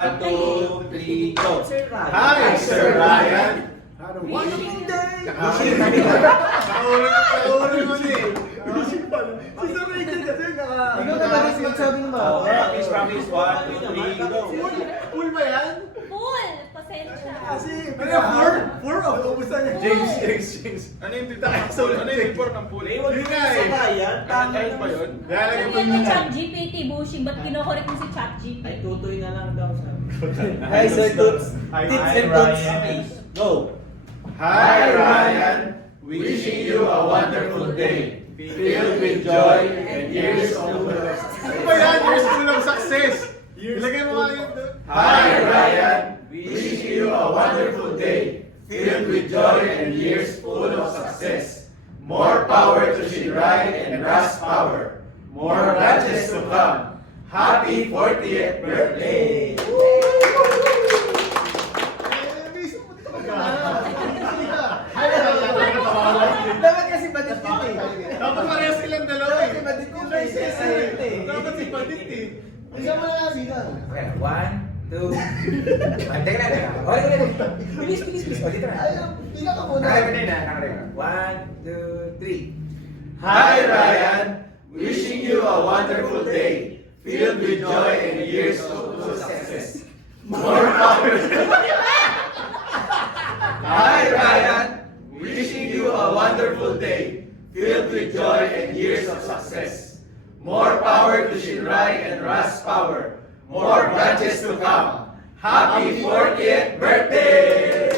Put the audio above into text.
1, 2, 3, go! Sir Ryan. Hi, Sir Ryan! Wonderful day! Nakaulo mo eh. Si Sir Ryan kasi Ikaw na ba rin magsabi ng mga? Practice, practice. 1, 2, 3, go! Full ba yan? Full! Pasensya. Kasi, four of ubus na niya. James. Ano yung before ng pool? Yun nga eh. Ryan, Kahit ba yun? Lalagyan mo Sabi yun mo na. Chat GPT bushing, ba't kinokorek mo si Chat GPT? Ay, tutoy na lang daw sabi. Hi, Sir Toots. Hi, Tips hi, and Toots. Ryan. Go! Hi, Ryan! Wishing you a wonderful day, filled with joy and years of Ano ba yan? Years full of success! Ilagay mo nga yun doon. Hi, Ryan! Wishing you a wonderful day, filled with joy and years full of success. More power to Shirai and Ras Power. More branches to come. Happy 40th birthday! Dapat kasi badit yun eh. Dapat parehas silang dalawa Dapat si eh. badit yun eh. Dapat si Badit eh. Isa mo na lang sila. Okay, 1, 2. Teka na. Okay. Bilis. O, dito na. Ay, pila ka muna. Nakarecord na. 1, 2, 3. Hi Ryan, wishing you a wonderful day, filled with joy and years of success. More power. Hi Ryan, wishing you a wonderful day, filled with joy and years of success. More power to Shinrai and Ras Power. More branches to come. Happy 40th birthday!